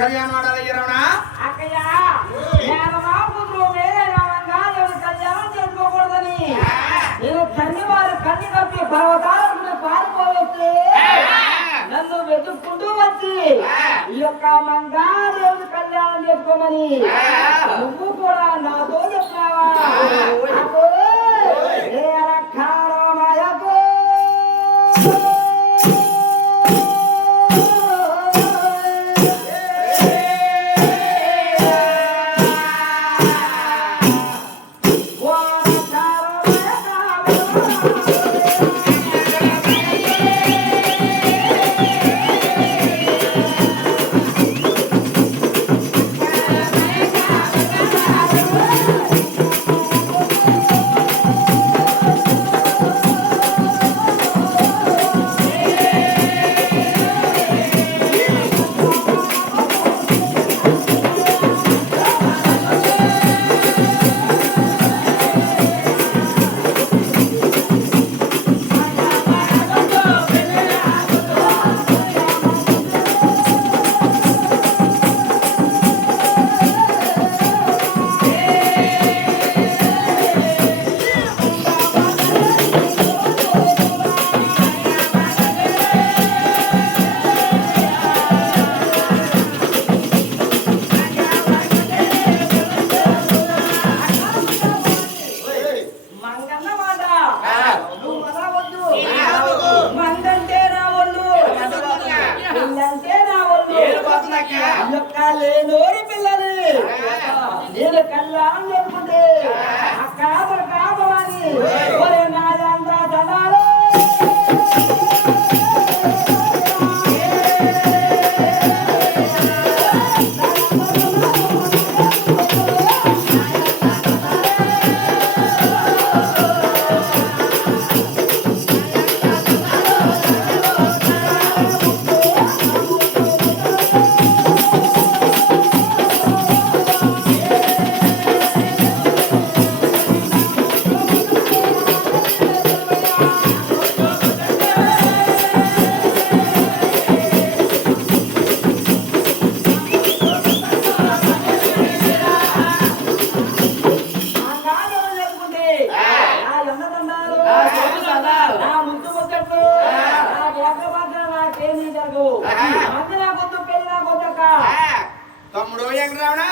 కళ్యాణం ఆడాలి రమణ. అక్కయ్య నేను నా కూతురు వేరే రావంగా నేను కళ్యాణం చేసుకోకూడదని నేను కన్నివారు కన్ని కప్పి పర్వతాలకు పారిపోవస్తే నన్ను వెతుక్కుంటూ వచ్చి ఈ యొక్క మంగాదేవుని కళ్యాణం చేసుకోమని నువ్వు కూడా నాతో చెప్పినావా? లేనోరి పిల్లని నేను కళ్యాణం చేసుకుంటే అక్క కావాలి నాదంతా చదాలు తమ్ముడు వెంకటరమణ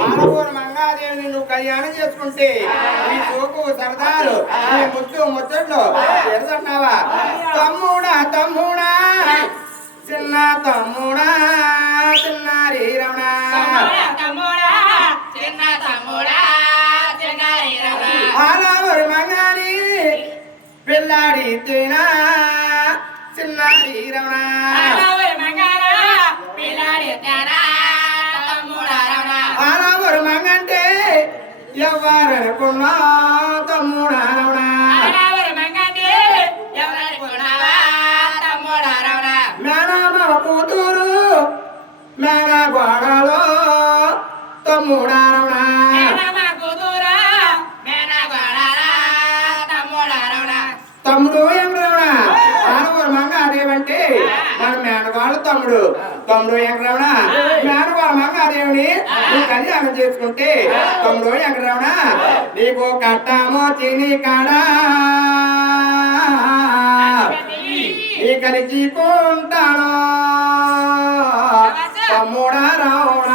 ఆడవారు మంగాదేవిని నువ్వు కళ్యాణం చేసుకుంటే నీ సోకు సరదాలు నీ ముద్దు ముచ్చట్లు తెలుసన్నావా? తమ్ముడా తమ్ముడా చిన్న తమ్ముడా చిన్నారి రమణ ఆడవారు మంగాని పిల్లాడి తినా చిన్నారి రమణ ఆడవారు మంగంటే ఎవరనుకున్నా తమ్ముడా రమణ మేనమామ కూతురు మేన గోడలో తమ్ముడా రమణ తమ్ముడు ఏం రమణ ఆడవారు మంగాదేవంటే మన మేనగాళ్ళు తమ్ముడు తమ్ముడు వెంకటరమణ మేనవాళ్ళ మంగాదేవిని నువ్వు కళ్యాణం చేసుకుంటే తమ్ముడు వెంకటరమణ నీకు కట్టామో తిని కాడా నీ కలిసికుంటాను తమ్ముడా రావణ